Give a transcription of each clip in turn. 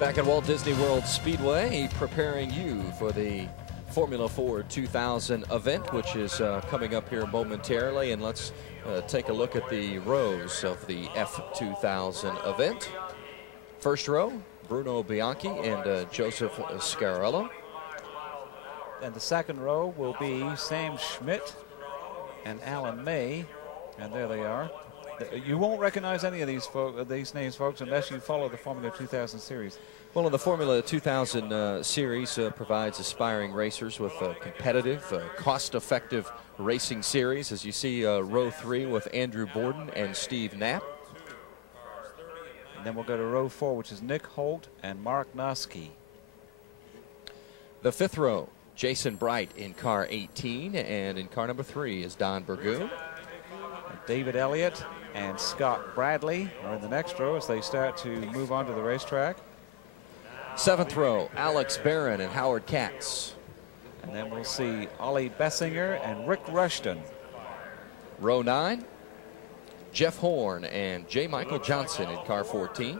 Back at Walt Disney World Speedway, preparing you for the Formula 4 2000 event, which is coming up here momentarily. And let's take a look at the rows of the F2000 event. First row, Bruno Bianchi and Joseph Scarallo. And the second row will be Sam Schmidt and Alan May. And there they are. You won't recognize any of these names, folks, unless you follow the Formula 2000 series. Well, the Formula 2000 series provides aspiring racers with a competitive, cost-effective racing series. As you see, row 3 with Andrew Borden and Steve Knapp. And then we'll go to row 4, which is Nick Holt and Mark Noski. The fifth row, Jason Bright in car 18, and in car number 3 is Don Burgoon. David Elliott and Scott Bradley are in the next row as they start to move on to the racetrack. Seventh row, Alex Barron and Howard Katz. And then we'll see Ollie Bessinger and Rick Rushton. Row 9, Jeff Horn and J. Michael Johnson in car 14.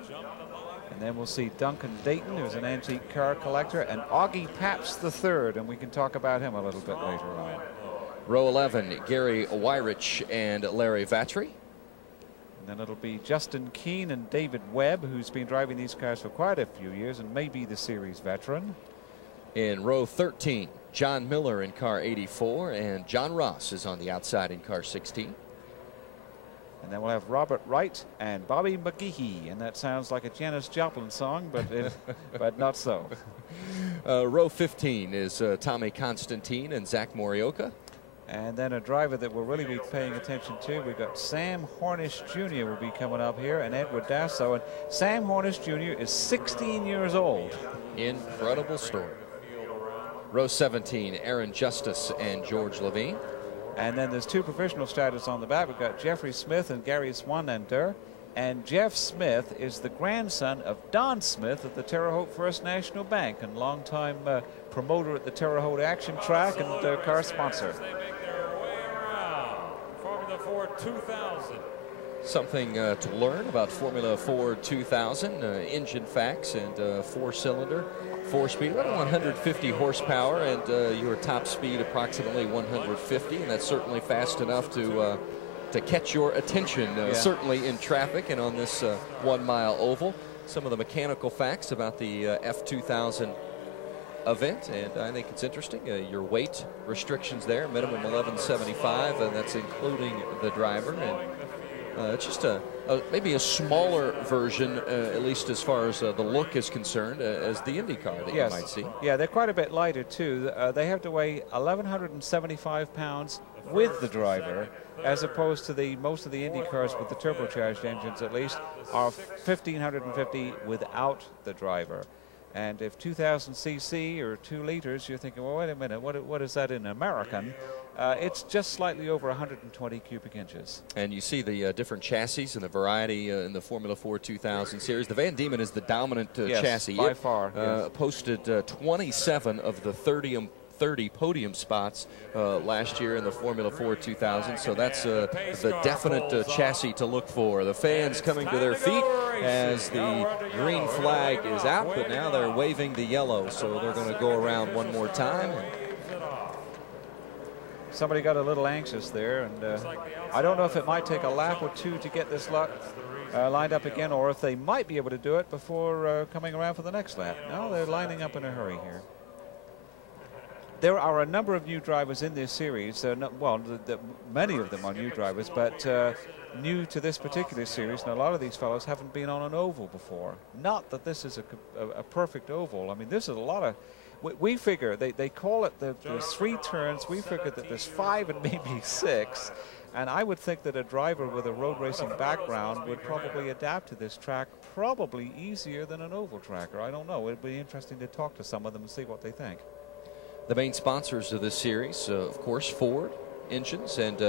And then we'll see Duncan Dayton, who's an antique car collector, and Augie Paps III, and we can talk about him a little bit later on. Row 11, Gary Wyrich and Larry Vatry. And then it'll be Justin Keane and David Webb, who's been driving these cars for quite a few years and may be the series veteran. In row 13, John Miller in car 84, and John Ross is on the outside in car 16. And then we'll have Robert Wright and Bobby McGehee, and that sounds like a Janis Joplin song, but but not so. Row 15 is Tommy Constantine and Zach Morioka. And then a driver that we'll really be paying attention to, we've got Sam Hornish Jr. will be coming up here, and Edward Dasso. And Sam Hornish Jr. is 16 years old. Incredible story. Row 17, Aaron Justice and George Levine. And then there's two professional starters on the back. We've got Jeffrey Smith and Gary Swanander. And Jeff Smith is the grandson of Don Smith at the Terre Haute First National Bank and longtime promoter at the Terre Haute Action Track and car sponsor. Formula 4 2000. Something to learn about Formula 4 2000, engine facts and 4-cylinder, 4-speed, about 150 horsepower, and your top speed approximately 150, and that's certainly fast enough to catch your attention, certainly in traffic and on this 1-mile oval. Some of the mechanical facts about the F2000 event, and I think it's interesting. Your weight restrictions there, minimum 1175, and that's including the driver. And it's just maybe a smaller version, at least as far as the look is concerned, as the Indy car that you might see. Yeah, they're quite a bit lighter too. They have to weigh 1,175 pounds with the driver, as opposed to most of the Indy cars with the turbocharged engines, at least, are 1,550 without the driver. And if 2,000 cc or 2 liters, you're thinking, well, wait a minute, what is that in American? It's just slightly over 120 cubic inches. And you see the different chassis and the variety in the Formula 4 2000 series. The Van Diemen is the dominant chassis. By far. Posted 27 of the 30 podium spots last year in the Formula 4 2000, so that's the definite chassis to look for. The fans coming to their feet as the green flag is out, but now they're waving the yellow, so they're going to go around one more time. Somebody got a little anxious there, and I don't know if it might take a lap or two to get this lot lined up again, or if they might be able to do it before coming around for the next lap. No, they're lining up in a hurry here. There are a number of new drivers in this series. Many of them are new drivers, but new to this particular series, and a lot of these fellows haven't been on an oval before. Not that this is a perfect oval. I mean, this is a lot of... We figure, they call it there's 3 turns. We figure that there's 5 and maybe 6. And I would think that a driver with a road racing background would probably adapt to this track probably easier than an oval tracker. I don't know. It'd be interesting to talk to some of them and see what they think. The main sponsors of this series, of course, Ford Engines and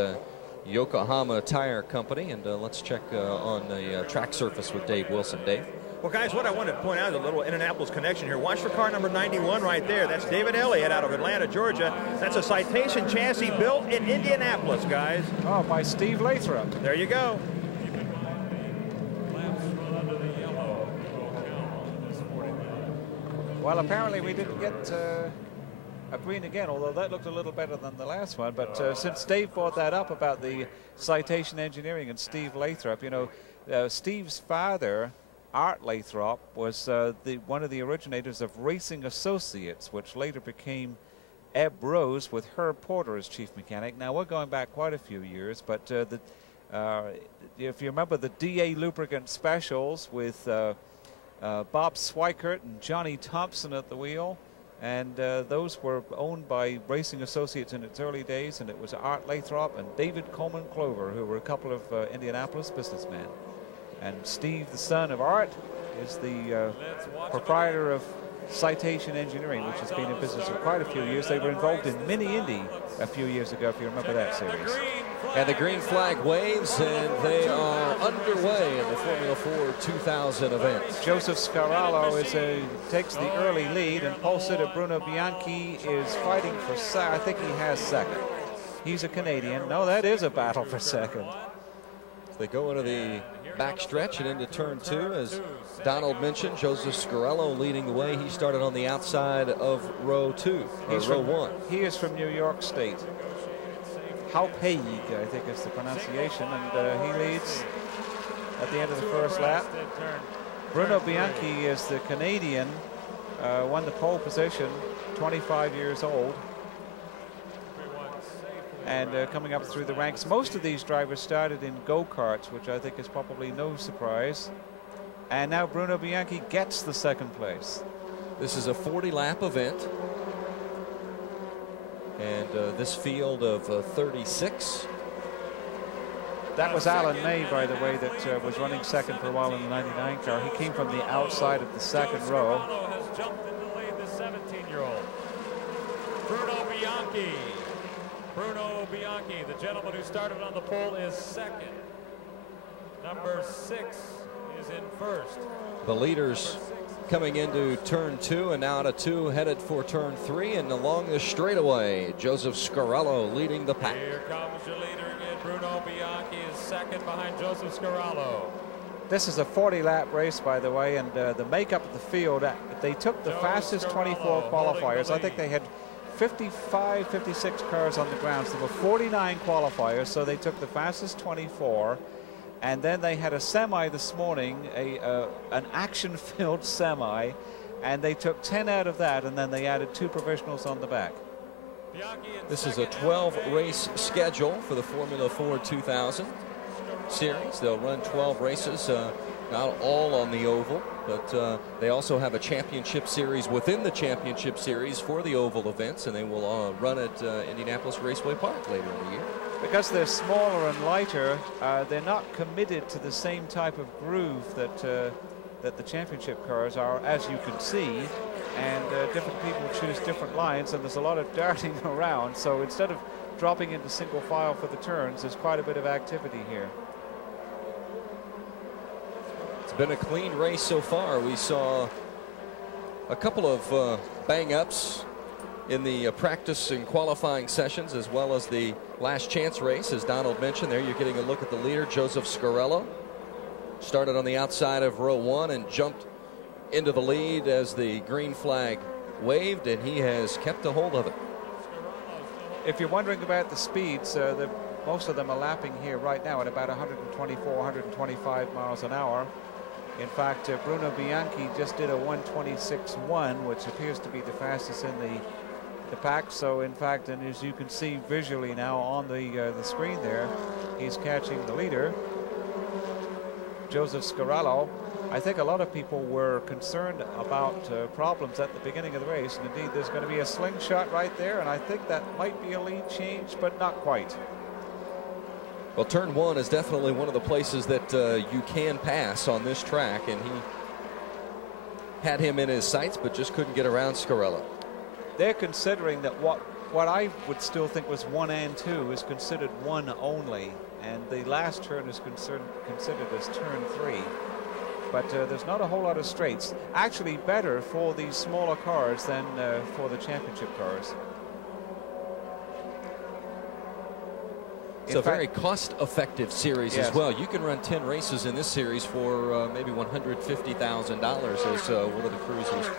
Yokohama Tire Company. And let's check on the track surface with Dave Wilson. Dave? Well, guys, what I wanted to point out is a little Indianapolis connection here. Watch for car number 91 right there. That's David Elliott out of Atlanta, Georgia. That's a Citation chassis built in Indianapolis, guys. Oh, by Steve Lathrop. There you go. Well, apparently we didn't get a green again, although that looked a little better than the last one. But since Dave brought that up about the Citation Engineering and Steve Lathrop, you know, Steve's father, Art Lathrop, was one of the originators of Racing Associates, which later became Ebb Rose with Herb Porter as chief mechanic. Now, we're going back quite a few years, but if you remember the DA Lubricant Specials with Bob Swikert and Johnny Thompson at the wheel, and those were owned by Racing Associates in its early days, and it was Art Lathrop and David Coleman Clover, who were a couple of Indianapolis businessmen. And Steve, the son of Art, is the proprietor of Citation Engineering, which has been in business for quite a few years. They were involved in Mini Indy a few years ago, if you remember that series. And the green flag waves, and they are underway in the Formula 4 2000 event. Joseph Scarallo takes the early lead, and pole sitter Bruno Bianchi is fighting for second. I think he has second. He's a Canadian. No, that is a battle for second. They go into the backstretch and into turn 2, as Donald mentioned. Joseph Scarallo leading the way. He started on the outside of row 2, row 1. He is from New York State. Haupthaig, I think is the pronunciation, and he leads at the end of the first lap. Bruno Bianchi is the Canadian, won the pole position, 25 years old. And coming up through the ranks, most of these drivers started in go-karts, which I think is probably no surprise. And now Bruno Bianchi gets the second place. This is a 40-lap event. And this field of 36. That was Alan May, by the way, that was running second for a while in the 99 car. He came from the outside of the second row. Has jumped into the lead, the 17-year-old. Bruno Bianchi. Bruno Bianchi, the gentleman who started on the pole, is second. Number 6 is in first. The leaders coming into turn 2, and now out of 2 headed for turn 3, and along the straightaway, Joseph Scarallo leading the pack. Here comes your leader again. Bruno Bianchi is second behind Joseph Scarallo. This is a 40-lap race, by the way, and the makeup of the field, they took the fastest 24 qualifiers. I think they had 55, 56 cars on the grounds. There were 49 qualifiers, so they took the fastest 24. And then they had a semi this morning, an action-filled semi, and they took 10 out of that, and then they added 2 provisionals on the back. This is a 12-race schedule for the Formula 4 2000 series. They'll run 12 races, not all on the oval, but they also have a championship series within the championship series for the oval events, and they will run at Indianapolis Raceway Park later in the year. Because they're smaller and lighter, they're not committed to the same type of groove that the championship cars are, as you can see. And different people choose different lines, and there's a lot of darting around. So instead of dropping into single file for the turns, there's quite a bit of activity here. It's been a clean race so far. We saw a couple of bang-ups in the practice and qualifying sessions, as well as the last chance race. As Donald mentioned there, you're getting a look at the leader, Joseph Scarallo. Started on the outside of row 1 and jumped into the lead as the green flag waved, and he has kept a hold of it. If you're wondering about the speeds, most of them are lapping here right now at about 124, 125 miles an hour. In fact, Bruno Bianchi just did a 126.1, which appears to be the fastest in the pack. So in fact, and as you can see visually now on the screen there, he's catching the leader, Joseph Scarallo. I think a lot of people were concerned about problems at the beginning of the race, and indeed there's going to be a slingshot right there, and I think that might be a lead change, but not quite. Well, turn 1 is definitely one of the places that you can pass on this track, and he had him in his sights but just couldn't get around Scarallo. They're considering that what I would still think was 1 and 2 is considered 1 only, and the last turn is considered as turn 3. But there's not a whole lot of straights. Actually better for these smaller cars than for the championship cars. It's a very cost-effective series as well. You can run 10 races in this series for maybe $150,000 as one of the cruisers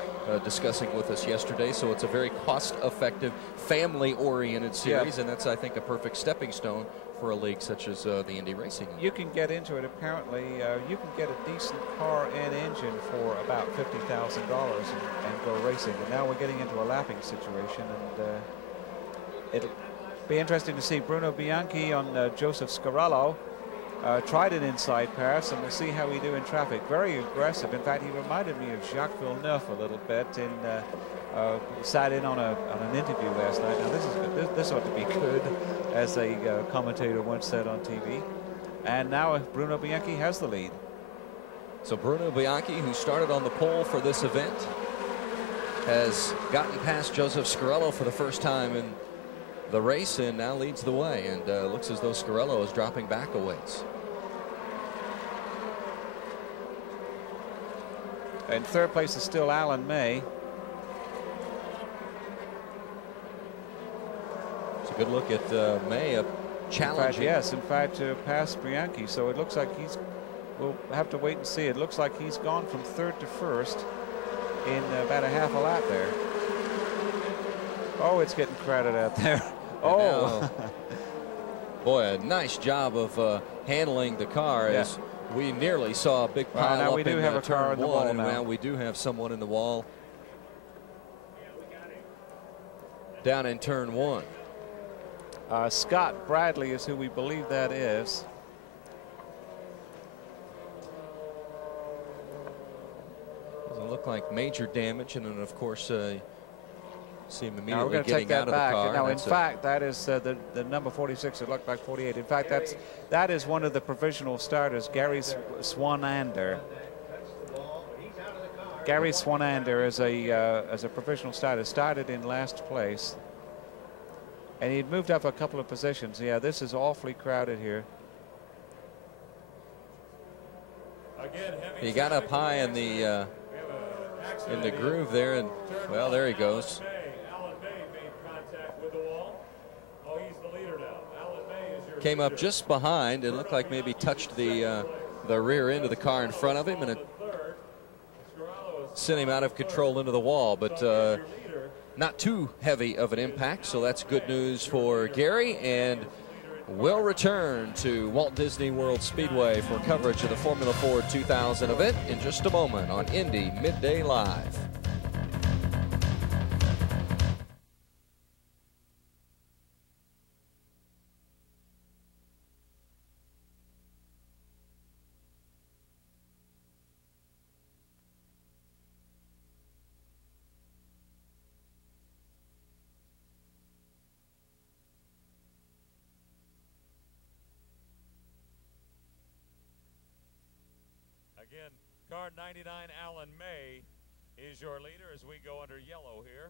discussing with us yesterday. So it's a very cost-effective, family-oriented series, and that's, I think, a perfect stepping stone for a league such as the Indy Racing. You can get into it, apparently. You can get a decent car and engine for about $50,000 and go racing. And now we're getting into a lapping situation, and it'll be interesting to see Bruno Bianchi on Joseph Scarallo. Tried an inside pass, and we'll see how we do in traffic. Very aggressive. In fact, he reminded me of Jacques Villeneuve a little bit. Sat in on an interview last night. Now this is good. This ought to be good, as a commentator once said on TV. And now Bruno Bianchi has the lead. So Bruno Bianchi, who started on the pole for this event, has gotten past Joseph Scarallo for the first time in the race and now leads the way, and looks as though Scarallo is dropping back a ways. In third place is still Alan May. It's a good look at May, a challenging. In fact, past Bianchi. So it looks like we'll have to wait and see. It looks like he's gone from third to first in about a half a lap there. Oh, it's getting crowded out there. Oh. Boy, a nice job of handling the car, as we nearly saw a big pile now up we do in have a car in the wall and now. now we do have someone in the wall down in turn 1. Scott Bradley is who we believe that is. Doesn't look like major damage, and then of course see him Now we're immediately going to getting take that out of back. the car. Now, in fact, that is the number 46. It looked like 48. In fact, that is one of the provisional starters, Gary Swanander. Gary Swanander is as a provisional starter, started in last place, and he'd moved up a couple of positions. Yeah, this is awfully crowded here. He got up high in the groove there, and well, there he goes. Came up just behind and looked like maybe touched the rear end of the car in front of him, and it sent him out of control into the wall, but not too heavy of an impact, so that's good news for Gary, and we'll return to Walt Disney World Speedway for coverage of the Formula 4 2000 event in just a moment on Indy Midday Live. Again, car 99, Alan May, is your leader as we go under yellow here.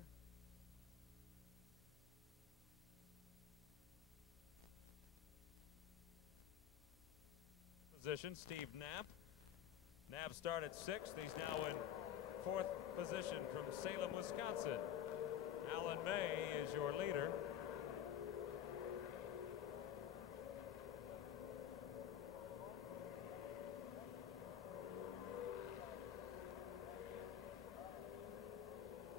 Position, Steve Knapp. Knapp started 6th. He's now in 4th position from Salem, Wisconsin.